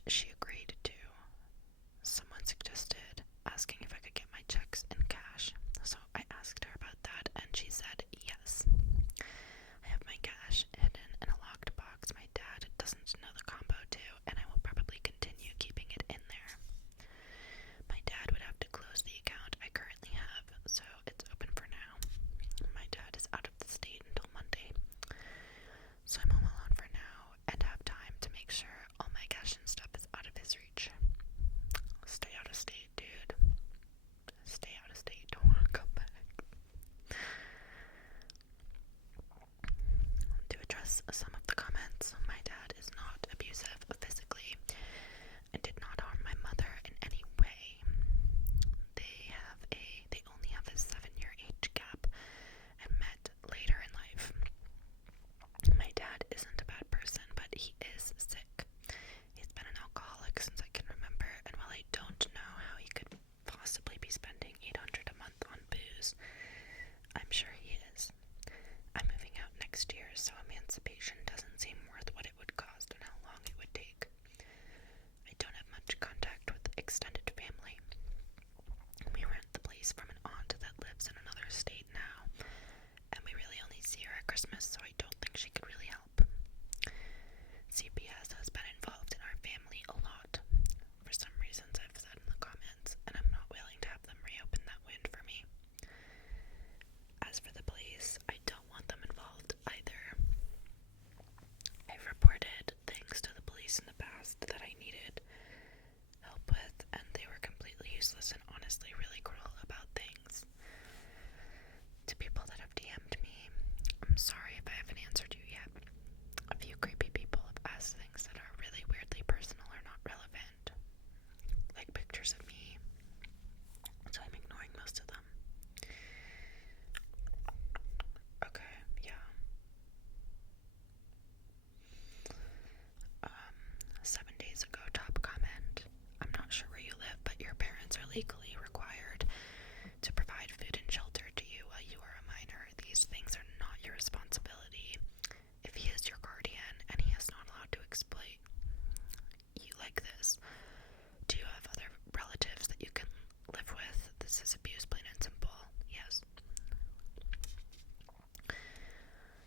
which she agreed to. Someone suggested asking if I could get my checks in cash, so I asked her about that, and she said yes. I have my cash hidden in a locked box my dad doesn't know the combo to, and I will probably continue keeping it in there. My dad would have to close the account I currently have, so it's open for now. My dad is out of the state until Monday, so I'm home alone for now and have time to make sure all my cash and stuff is out of his reach. Stay out of state, dude. Stay out of state. Don't want to come back. To address some of the comments, my dad is not abusive physically and did not harm my mother in any way. They only have a 7-year age gap and met later in life. My dad isn't a bad person, but he is sick. He's been an alcoholic since I can remember, and while I don't know how he could possibly be spending $800 a month on booze, I'm sure he is. I'm moving out next year, so emancipation doesn't seem worth what it would cost and how long it would take. I don't have much contact with extended family. We rent the place from an aunt that lives in another state now, and we really only see her at Christmas, so I don't think she could really help. CPS has been involved in our family a lot, for some reasons I've said in the comments, and I'm not willing to have them reopen that wound for me. As for the police, I don't want them involved either. I've reported things to the police in the past that I needed help with, and they were completely useless and honestly really cruel about things. To people that have DM'd me, I'm sorry if I haven't answered you yet. A few creepy people have asked things that are really weirdly personal or not relevant, like pictures of me, so I'm ignoring most of them. Okay, yeah. 7 days ago, top comment. I'm not sure where you live, but your parents are legally required to provide food and shelter to you while you are a minor. These things are not your responsibility. If he is your guardian and he is not allowed to exploit you like this, do you have other relatives that you can live with? This is abuse, plain and simple. Yes.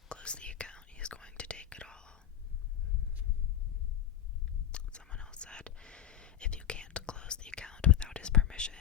Close the account. He's going to take it all. Someone else said, if you can't close the account without his permission,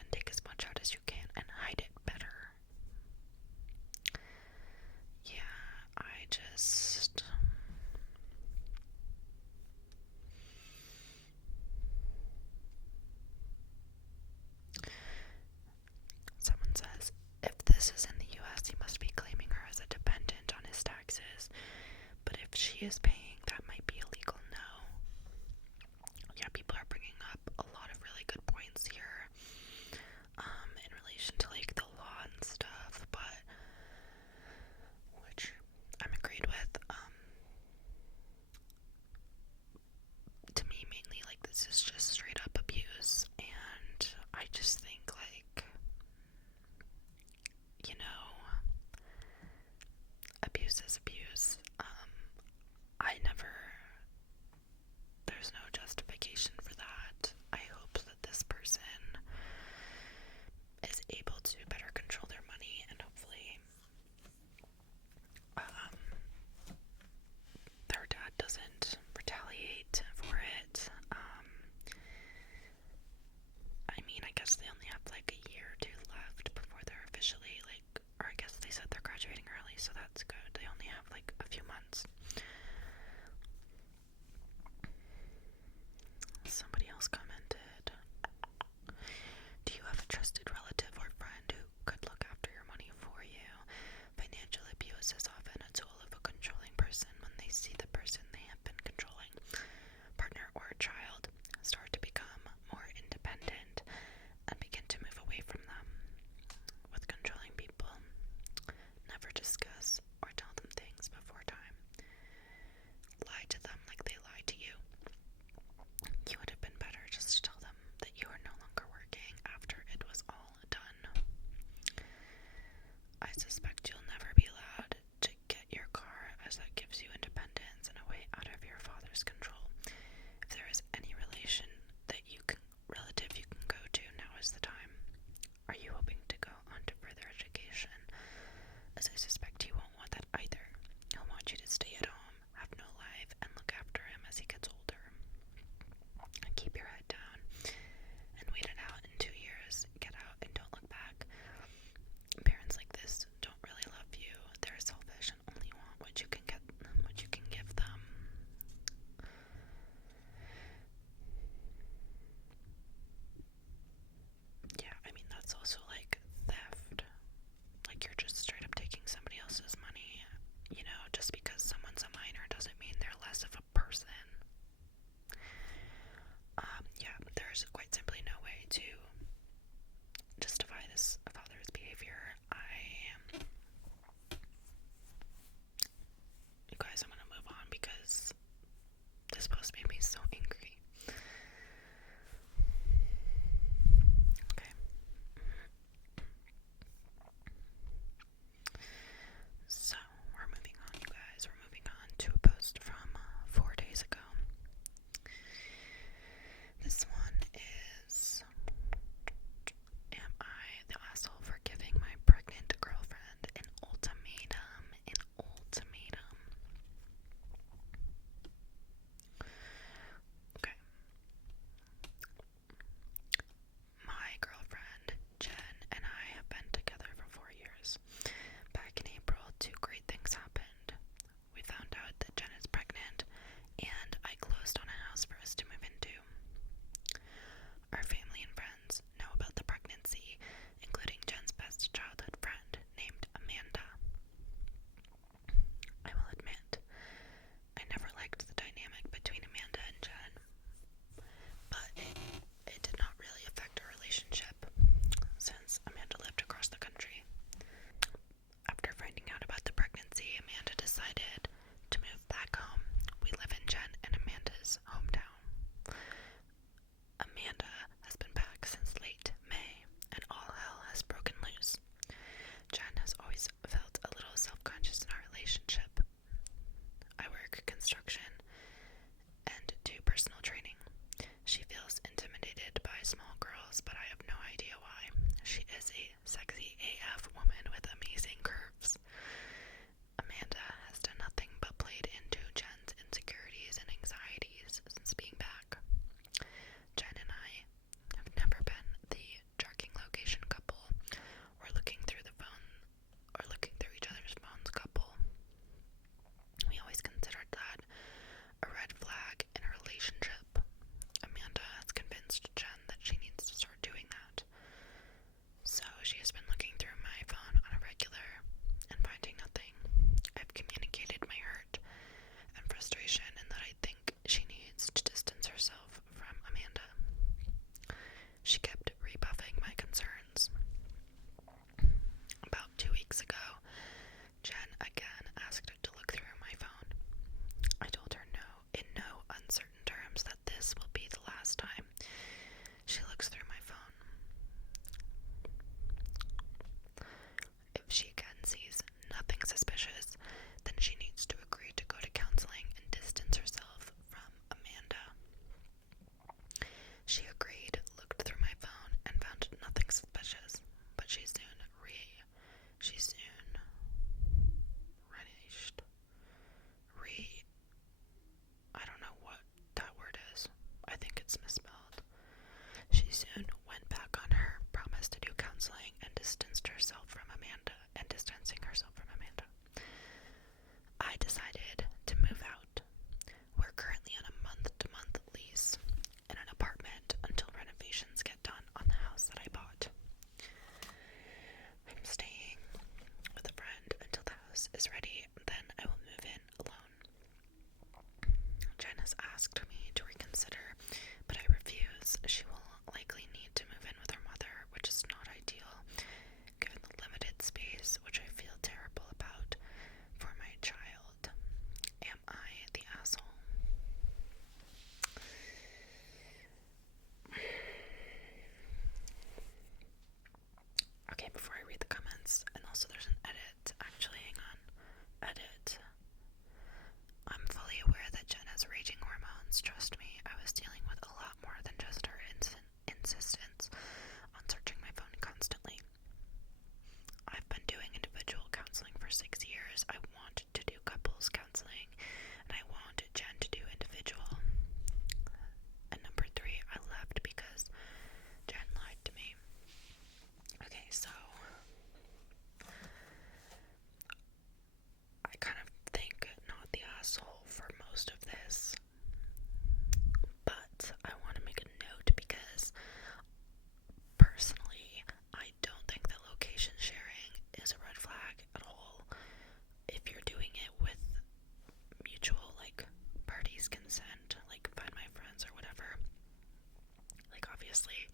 obviously,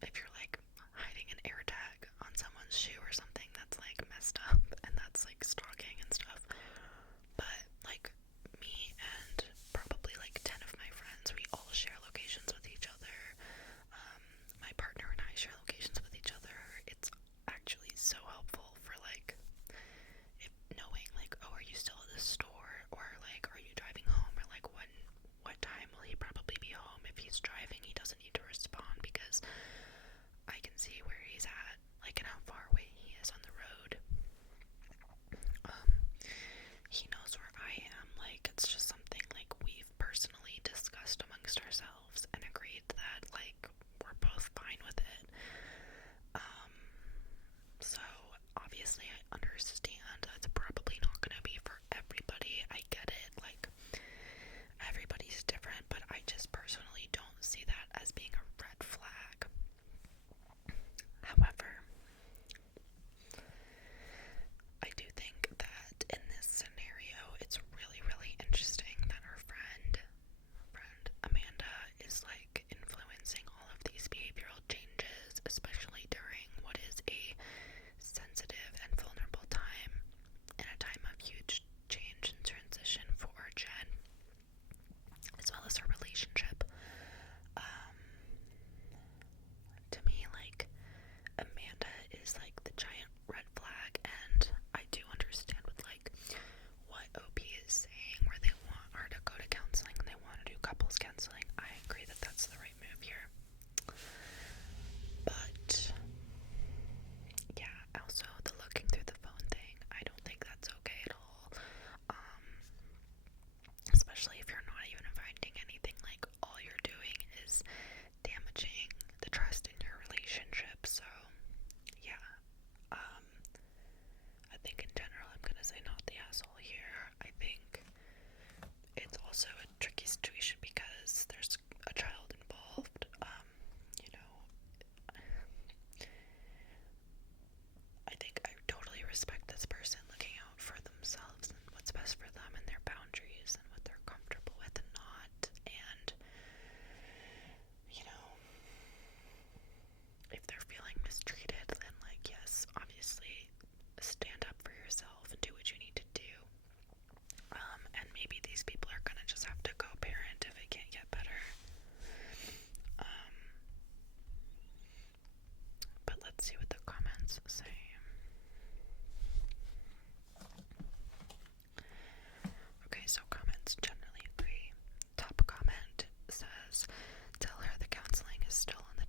if you're like hiding an air tag on someone's shoe or something, that's like messed up, and that's like stalking and stuff. But like me and probably like 10 of my friends, we all share locations with each other. My partner and I share locations with each other. It's actually so helpful for like if knowing like, oh, are you still at the store, or like, are you driving home, or like what time will he probably be home. If he's driving, he doesn't need to respond because I can see where he's at, like, and how far away he is on the road. He knows where I am. Like, it's just something like we've personally discussed amongst ourselves and agreed that like we're both fine with it. So obviously I understand that's probably not gonna be for everybody. I get it. Like, everybody's different, but I just personally don't see that as being a red flag. However, I do think that in this scenario, it's really, really interesting that our friend Amanda is like influencing all of these behavioral changes, especially during what is a sensitive and vulnerable time, in a time of huge change and transition for Jen, as well as her relationship. To me, like, Amanda is like the giant red flag, and I do understand with like what OP is saying, where they want her to go to counseling and they want to do couples counseling. I agree that that's the right move here. But yeah, also the looking through the phone thing, I don't think that's okay at all. Especially if you're not even finding anything, like all you're doing is damaging the trust in your relationship. So yeah, I think in general I'm gonna say not the asshole here. I think it's also a tricky situation because there's a child involved. You know, I think I totally respect this person looking out for themselves and what's best for them and their boundaries and what they're comfortable with and not. And, you know, if they're feeling mistreated, then, like, yes, obviously stand up for yourself and do what you need to do. And maybe these people are gonna just have to co-parent if it can't get better. But let's see what the comments say. Okay, so comments generally agree. Top comment says, tell her the counseling is still on the